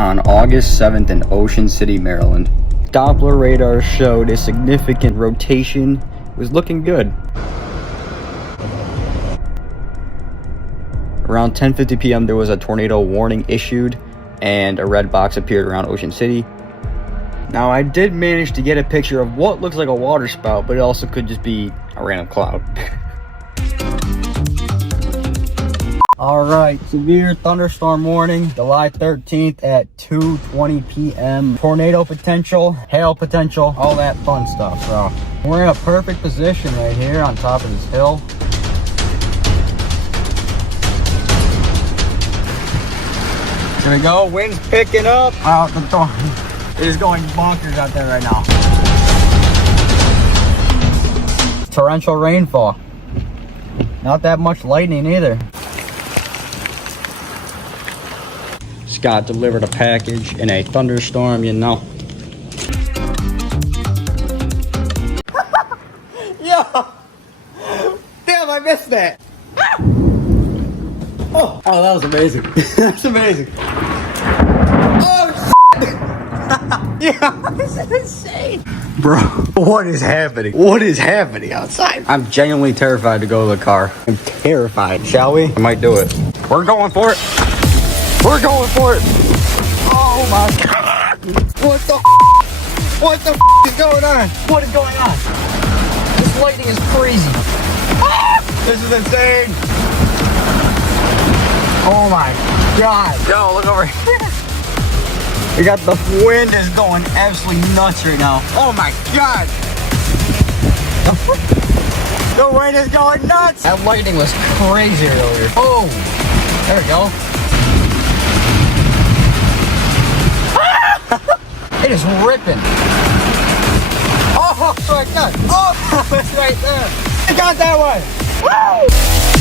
on August 7th in Ocean City, Maryland. Doppler radar showed a significant rotation. It was looking good. Around 10:50 p.m. there was a tornado warning issued and a red box appeared around Ocean City. Now I did manage to get a picture of what looks like a water spout, but it also could just be a random cloud. Alright, severe thunderstorm warning, July 13th at 2:20 p.m. Tornado potential, hail potential, all that fun stuff. So we're in a perfect position right here on top of this hill. Here we go, wind's picking up. Out the door. It is going bonkers out there right now. Torrential rainfall. Not that much lightning either. Scott delivered a package in a thunderstorm, you know. Yo! Damn, I missed that! Oh, that was amazing. That's amazing. Oh, shit! Yeah, this is insane. Bro, what is happening? What is happening outside? I'm genuinely terrified to go to the car. I'm terrified. Shall we? I might do it. We're going for it. We're going for it. Oh my God. What the is going on? What is going on? This lightning is crazy. This is insane. Oh my God. Yo, look over here. We got the wind is going absolutely nuts right now. Oh my God. The wind is going nuts. That lightning was crazy earlier. Oh, there we go. It is ripping. Oh, it's right there. Oh, it's right there. I got that one. Woo!